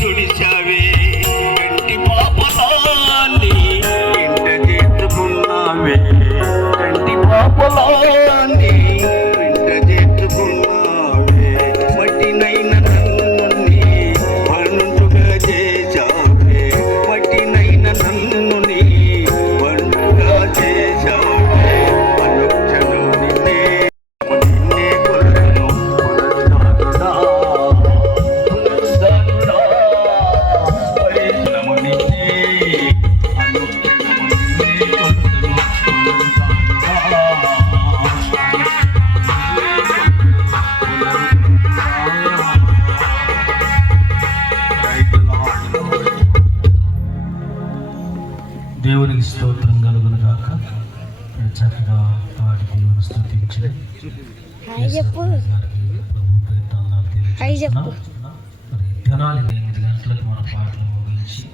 తుడిచావే కంటి పాపలాన్ని ఇంట చేర్చుకున్నావే కంటి పాపలాన్ని ఇంట చేర్చుకున్నావే మట్టినైన నన్నుని మనుషుగా చేశావే మట్టినైన నన్నుని మనుషుగా చేశావే అనుక్షణం నిన్నే కొలను దేవునికి స్తోత్రం కలుగును గాక. చక్కగా పాడి దేవుని స్తుతించి దినాలు 8 గంటలకు మన పాటలు ముగించి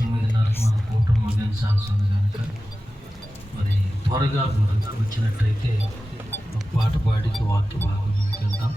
9:30కు మన కూటమి ముగించాల్సి ఉంది కనుక మరి త్వరగా వచ్చినట్టయితే ఒక పాట పాడి వాక్య భాగం వెళ్దాం.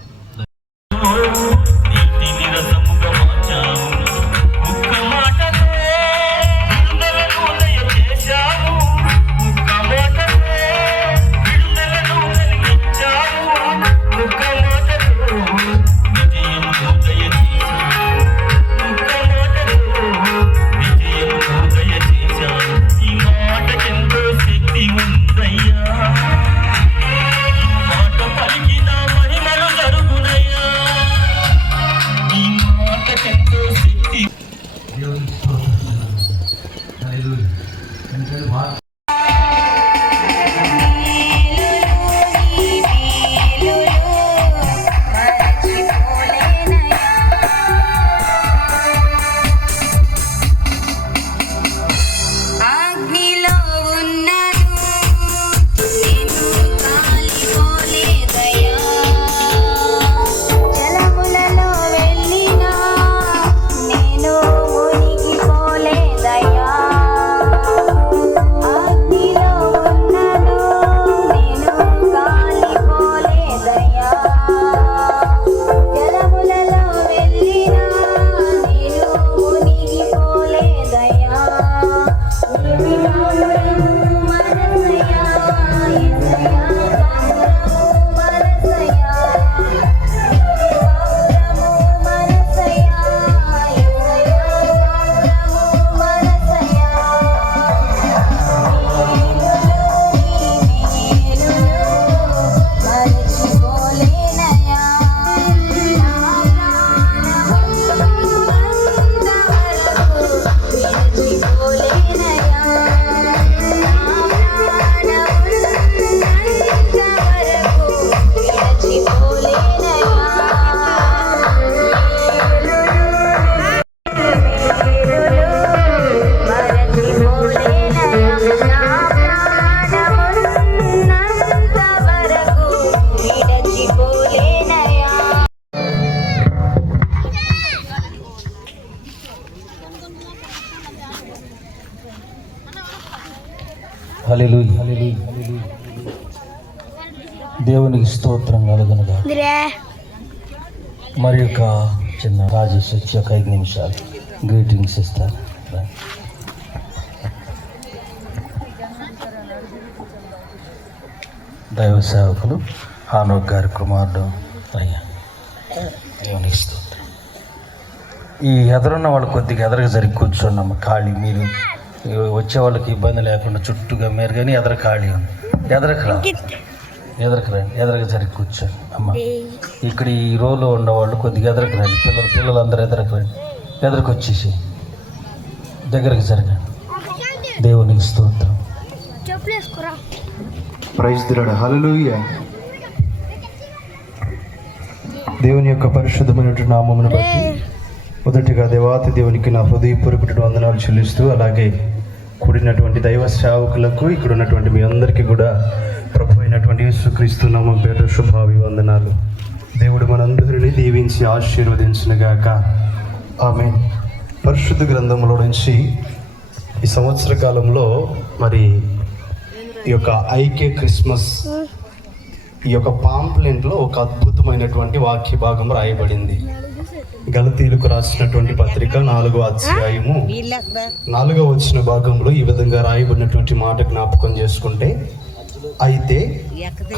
హల్లెలూయా హల్లెలూయా హల్లెలూయా. దేవునికి స్తోత్రం కలుగునుగా. మరి ఒక చిన్న రాజేష్ వచ్చి ఒక 5 నిమిషాలు గ్రీటింగ్స్ ఇస్తారు. దైవ సేవకులు హానోక్ గారి కుమారుడు అయ్యా. దేవునికి స్తోత్రం. ఈ ఎదురున్న వాళ్ళు కొద్దిగా ఎదరగా జరిగి కూర్చోండి. ఖాళీ మీరు వచ్చే వాళ్ళకి ఇబ్బంది లేకుండా చుట్టూగా మీరు కానీ ఎదర ఖాళీ ఉంది. ఎదరకు రండి, ఎదరగా జరిగి కూర్చోండి అమ్మ. ఇక్కడ ఈ రోలో ఉన్నవాళ్ళు కొద్దిగా ఎదరకు రండి. పిల్లలందరూ ఎదరకు రండి, ఎదరకు వచ్చేసి దగ్గరకు జరగండి. దేవునికి స్తోత్రం. Praise the lord. హల్లెలూయా. దేవుని యొక్క పరిశుద్ధమైన నామమును బట్టి మొదటిగా దేవాతి దేవునికి నా హృదయపూర్వక వందనాలు చెల్లిస్తూ, అలాగే కూడినటువంటి దైవ సేవకులకు ఇక్కడ ఉన్నటువంటి మీ అందరికీ కూడా ప్రభు అయినటువంటి యేసుక్రీస్తు నామం పేరిట శుభాభివందనాలు. దేవుడు మనందరినీ దీవించి ఆశీర్వదించునుగాక. ఆమేన్. పరిశుద్ధ గ్రంథంలో నుంచి ఈ సంవత్సర కాలంలో మరి ఈ యొక్క ఐకే క్రిస్మస్ ఈ యొక్క పాంప్లెంట్లో ఒక అద్భుతమైనటువంటి వాక్య భాగం రాయబడింది. గలతీయులకు రాసినటువంటి పత్రిక 4వ అధ్యాయము 4వ వచన భాగంలో ఈ విధంగా రాయబడినటువంటి మాట జ్ఞాపకం చేసుకుంటే, అయితే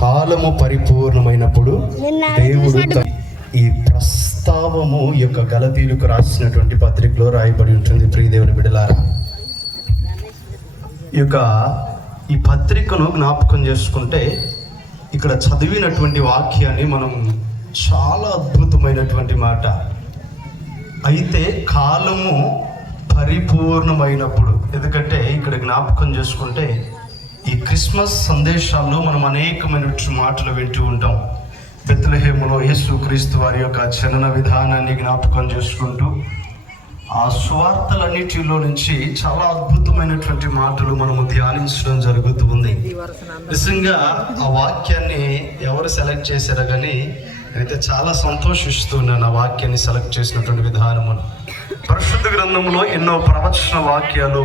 కాలము పరిపూర్ణమైనప్పుడు దేవుడు ఈ ప్రస్తావము ఈ యొక్క గలతీయులకు రాసినటువంటి పత్రికలో రాయబడి ఉంటుంది. ప్రియ దేవుని బిడ్డలారా, ఈ పత్రికను జ్ఞాపకం చేసుకుంటే ఇక్కడ చదివినటువంటి వాక్యాన్ని మనం చాలా అద్భుతమైనటువంటి మాట. అయితే కాలము పరిపూర్ణమైనప్పుడు, ఎందుకంటే ఇక్కడ జ్ఞాపకం చేసుకుంటే ఈ క్రిస్మస్ సందేశాల్లో మనం అనేకమైన మాటలు వింటూ ఉంటాం. బెత్లెహేములో యేసుక్రీస్తు వారి యొక్క జనన విధానాన్ని జ్ఞాపకం చేసుకుంటూ ఆ సువార్తలన్నిటిలో నుంచి చాలా అద్భుతమైనటువంటి మాటలు మనము ధ్యానించడం జరుగుతూ ఉంది. నిజంగా ఆ వాక్యాన్ని ఎవరు సెలెక్ట్ చేశారో కానీ నేనైతే చాలా సంతోషిస్తున్నాను ఆ వాక్యాన్ని సెలెక్ట్ చేసినటువంటి విధానమును. పరిశుద్ధ గ్రంథంలో ఎన్నో ప్రవచన వాక్యాలు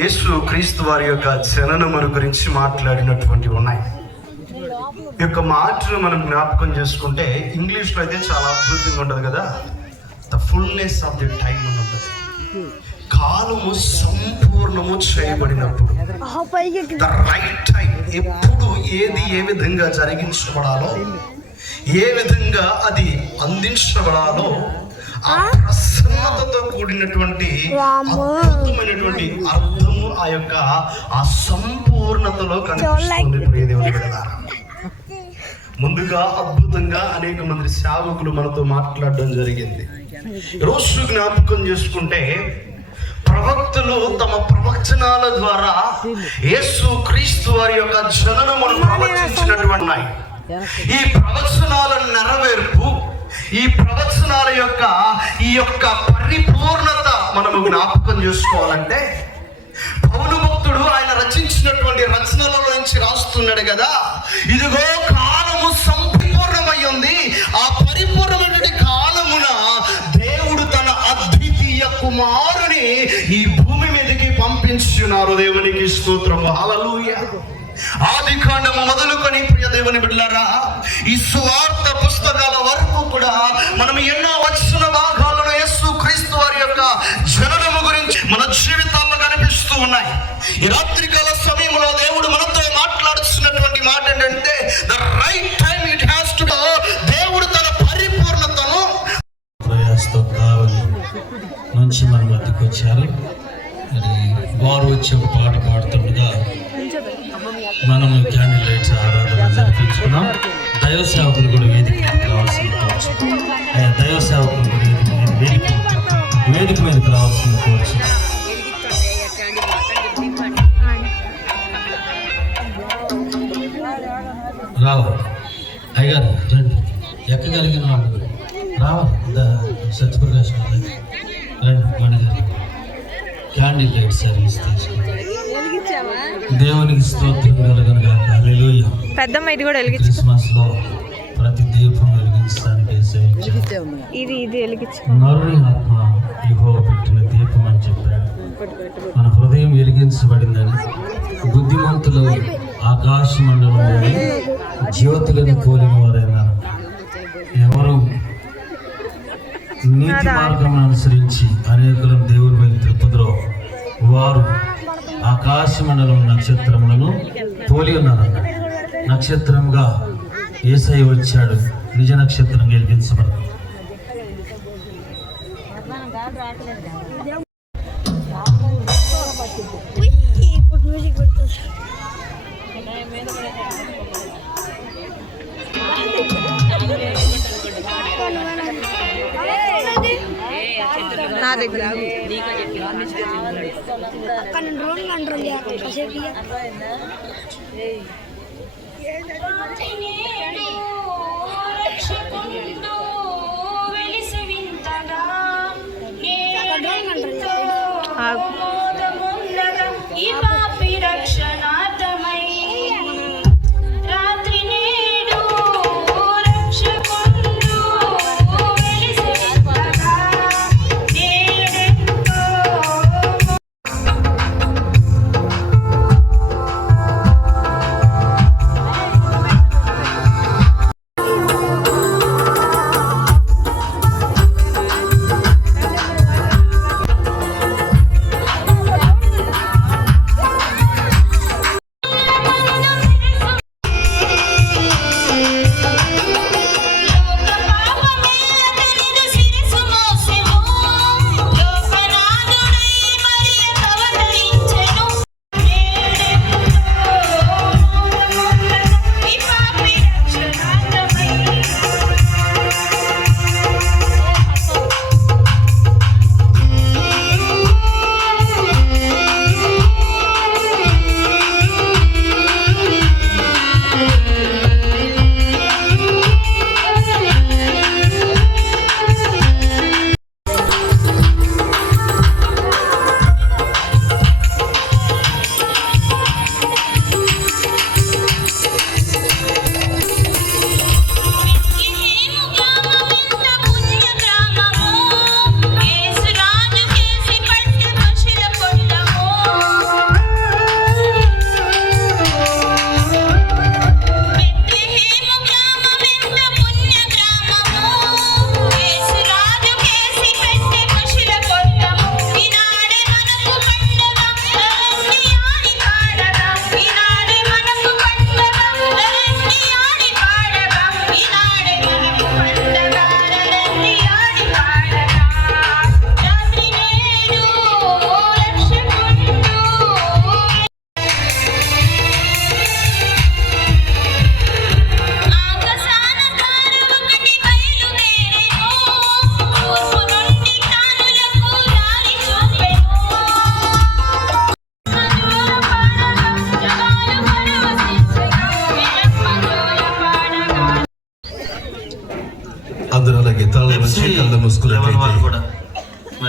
యేసు క్రీస్తు వారి యొక్క జననమును గురించి మాట్లాడినటువంటివి ఉన్నాయి. ఈ యొక్క మాటను మనం జ్ఞాపకం చేసుకుంటే ఇంగ్లీష్లో అయితే చాలా అద్భుతంగా ఉంటుంది కదా, the fullness of the time అని ఉంటుంది. కాలము సంపూర్ణము చేయబడినప్పుడు, ద రైట్ టైం, ఎప్పుడు ఏది ఏ విధంగా జరిగించబడాలో, ఏ విధంగా అది అందించబడాలో, ఆ ప్రసన్నతతో కూడినటువంటి అద్భుతమైనటువంటి అర్థము ఆ యొక్క ఆ సంపూర్ణతలో కనిపిస్తుంది. ప్రియ దేవుని బిడ్డలారా, ముందుగా అద్భుతంగా అనేక మంది సేవకులు మనతో మాట్లాడడం జరిగింది. రోజు జ్ఞాపకం చేసుకుంటే ప్రవక్తలు తమ ప్రవచనాల ద్వారా యేసు క్రీస్తు వారి యొక్క జననమును ప్రవచించినటువంటి ఉన్నాయి. ఈ ప్రవచనాల నెరవేర్పు, ఈ ప్రవచనాల యొక్క పరిపూర్ణత మనము జ్ఞాపకం చేసుకోవాలంటే పౌలు భక్తుడు ఆయన రచించినటువంటి రచనల నుంచి రాస్తున్నాడు కదా, ఇదిగో కాలము సంపూర్ణమై ఉంది. ఆ పరిపూర్ణమైనటువంటి కాలమున దేవుడు తన అద్వితీయ కుమారుని ఈ భూమి మీదకి పంపించున్నారు. దేవునికి స్తోత్రము, హల్లెలూయా. ఆది కాండము మొదలుకొని ప్రియ దేవుని బిడ్డలారా, ఈ సువార్త పుస్తకాల వరకు కూడా మనం ఎన్నో వచన భాగాలను యేసు క్రీస్తు వారి యొక్క జననము గురించి మన జీవితాల్లో కనిపిస్తూ ఉన్నాయి. ఈ రాత్రికాల సమయంలో దేవుడు మనతో మాట్లాడుతున్నటువంటి మాట ఏంటంటే, the right time it has to. దేవుడు తన పరిపూర్ణతను ప్రయాసతో కావాలి నుంచి మన మధ్యకు వచ్చారు. మరి వారు వచ్చి ఒక పాట పాడుతుండగా మనము క్యాండిల్ లైట్స్ ఆరాధన జరిపించుకున్నాం. దైవ సేవకులు కూడా వేదిక మీదకి రావాల్సిన కోర్చు, దైవ సేవకులు కూడా వేదిక మీదకి రావాల్సిన కోర్చు. రావాలి అయ్యారు, రండి. ఎక్కగలిగిన వాళ్ళు రావాలి. సత్యప్రకాష్ రండి, మణిగారు క్యాండిల్ లైట్ సర్వీస్ తీసుకుంటారు. దేవునికి స్తోత్రం కలుగునుగా. హల్లెలూయా. పెద్దమ్మ ఇది కూడా వెలిగించు. క్రిస్మస్ లో ప్రతి దీపం వెలిగించడానికి ఇది వెలిగించు. నరుని ఆత్మ యెహోవా పెట్టిన దీపం అని చెప్పాడు. మన హృదయం వెలిగించబడిందని బుద్ధిమంతులు ఆకాశ మండలంలోని జ్యోతులను పోలిన వారైనా ఎవరు నీతి మార్గం అనుసరించి అనేకులను దేవుని వైపు తిప్పుదురో వారు ఆకాశ మండలం నక్షత్రములను పోలి ఉన్నారన్న. నక్షత్రంగా యేసయ్య వచ్చాడు, నిజ నక్షత్రం వెలిగించబడదు. నా దగ్గర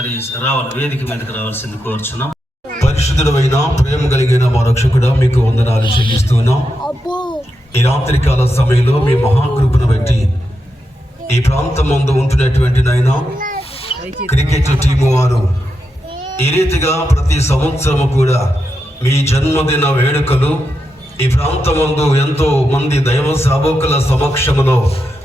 మరి రావాలి, వేదిక మీదకి రావాల్సింది కోరుచున్నాం. పరిశుద్ధుడైన ప్రేమ కలిగిన మా రక్షకుడా, మీకు వందనాలు చెల్లిస్తున్నాం. ఈ రాత్రికాల సమయంలో మీ మహాకృపను బట్టి ఈ ప్రాంతం ముందు ఉంటున్నటువంటి నాయన క్రికెట్ టీము వారు ఈ రీతిగా ప్రతి సంవత్సరము కూడా మీ జన్మదిన వేడుకలు ఈ ప్రాంతమందు ఎంతో మంది దైవ సేవకుల సమక్షములో,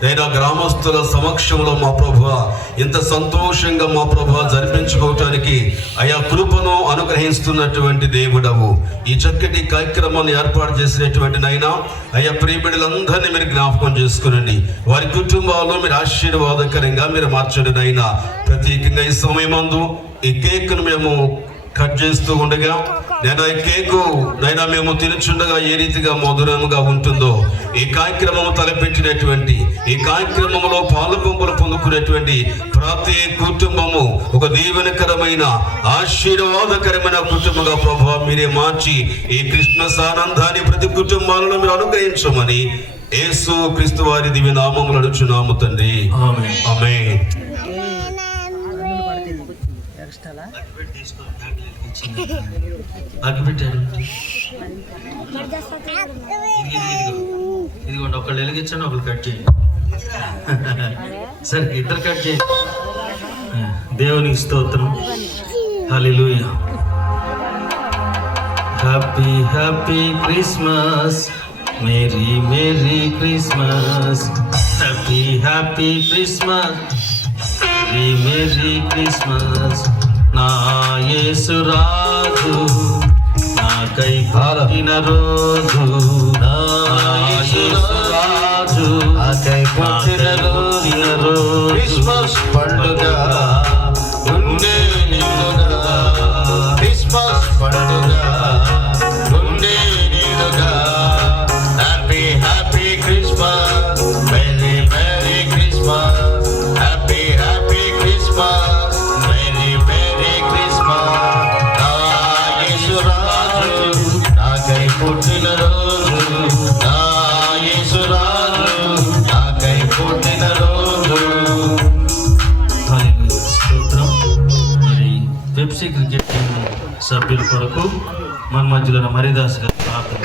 లేదా గ్రామస్తుల సమక్షంలో మా ప్రభువా ఇంత సంతోషంగా మా ప్రభువా జరిపించుకోవటానికి ఆయా కృపను అనుగ్రహిస్తున్నటువంటి దేవుడవు. ఈ చక్కటి కార్యక్రమాన్ని ఏర్పాటు చేసినటువంటి నైనా అయ్యా ప్రియబిడ్డలందరినీ మీరు జ్ఞాపకం చేసుకునండి. వారి కుటుంబాల్లో మీరు ఆశీర్వాదకరంగా మీరు మార్చండి నైనా. ప్రత్యేకంగా ఈ సమయమందు ఈ కేక్ను మేము కట్ చేస్తూ ఉండగా నేను ఈ కేకు నైనా మేము తినుచుండగా ఏ రీతిగా మధురంగా ఉంటుందో, ఈ కార్యక్రమం తలపెట్టినటువంటి, ఈ కార్యక్రమంలో పాలుపంపులు పొందుకునేటువంటి ప్రతి కుటుంబము ఒక దీవెనకరమైన ఆశీర్వాదకరమైన కుటుంబంగా ప్రభువా మీరే మార్చి ఈ క్రిస్మస్ ఆనందాన్ని ప్రతి కుటుంబాలను మీరు అనుగ్రహించమని యేసు క్రీస్తు వారి దివ్య నామములు అడుగుచున్నాము తండ్రి. ఆమేన్. ఇదిగోండి, ఒకళ్ళు వెలిగించండి, ఒకళ్ళు కట్ చేయండి. సరే, ఇద్దరు కట్ చేయండి. దేవునికి స్తోత్రం. Hallelujah. Happy happy Christmas, merry merry Christmas. Happy happy Christmas, merry merry Christmas. నా యేసు రాజు నాకై పుట్టిన రోజు, నా యేసు రాజు నాకై పుట్టిన రోజు. క్రిస్మస్ పండుగ ఉండే నిండుగా, క్రిస్మస్ పండుగ ఉండే నిండుగా. Happy happy Christmas, merry merry Christmas. Happy happy Christmas, merry merry Christmas. నా యేసు రాజు నాకై పుట్టిన రోజు, నా యేసు రాజు నాకై పుట్టిన రోజు. స్తోత్రం. మరి పెప్సీ క్రికెట్ టీం సభ్యుల కొరకు మన మధ్యలో మరిదాస్ గారు ప్రార్థన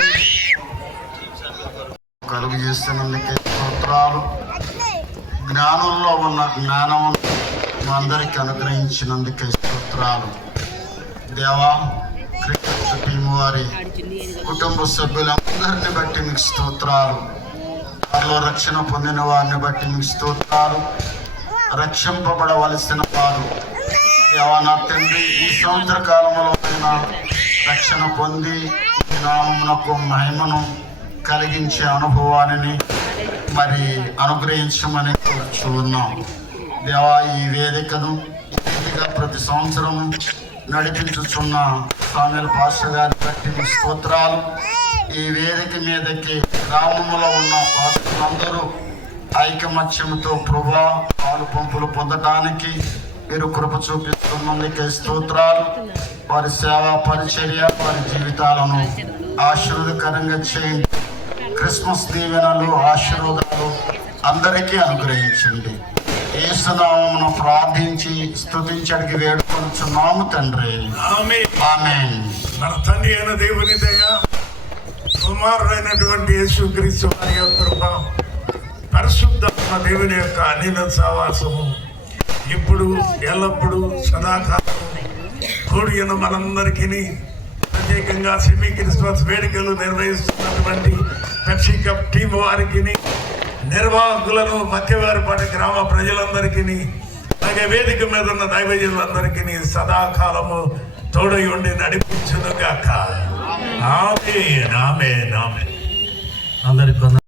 కలుగు చేస్తున్నందుకే స్తోత్రాలు. జ్ఞానంలో ఉన్న జ్ఞానం అందరికీ అనుగ్రహించినందుకే స్తోత్రాలు. దేవా, క్రికెట్ టీం వారి కుటుంబ సభ్యులందరిని బట్టి మీకు స్తోత్రాలు. వారిలో రక్షణ పొందిన వారిని బట్టి మీకు స్తోత్రాలు. రక్షింపబడవలసిన వారు దేవా నా తండ్రి ఈ సంవత్సర కాలంలో అయినా రక్షణ పొంది ఈ నామమునకు మహిమను కలిగించే అనుభవాన్ని మరి అనుగ్రహించమని కోరుచూ ఉన్నాం. దేవా, ఈ వేదికను ప్రతి సంవత్సరం నడిపించుచున్న సామెల్ పాస్టర్ గారి బట్టి మీ స్తోత్రాలు. ఈ వేదిక మీదకి గ్రామంలో ఉన్న పాస్టర్లందరూ ఐకమత్యంతో ప్రభా పాలు పంపులు పొందటానికి మీరు కృప చూపిస్తున్నందుకే స్తోత్రాలు. వారి సేవా పరిచర్య, వారి జీవితాలను ఆశీర్వాదకరంగా చేయండి. క్రిస్మస్ దీవెనలు, ఆశీర్వాదాలు అందరికీ అనుగ్రహించండి. యేసునామమును ప్రార్థించి స్తుతించడికి వేడుకొనుచున్నాము తండ్రి. ఆమేన్. మన తండ్రి అయిన దేవుని దయ, కుమారుడైనటువంటి యేసుక్రీస్తు వారి యొక్క కృప, పరిశుద్ధాత్మ దేవుని యొక్క అనిల సహవాసము ఇప్పుడు ఎల్లప్పుడూ సదాకాలం కూడిన మనందరికీ, ప్రత్యేకంగా సెమీ క్రిస్మస్ వేడుకలు నిర్వహిస్తున్నటువంటి పెప్సీ కప్ టీం వారికి, నిర్వాహకులను, మధ్యవారిపాటి గ్రామ ప్రజలందరికీ, అలాగే వేదిక మీద ఉన్న దైవజనులందరికీ సదాకాలము తోడై ఉండి నడిపించునుగాక. ఆమేన్, ఆమేన్, ఆమేన్. అందరికీ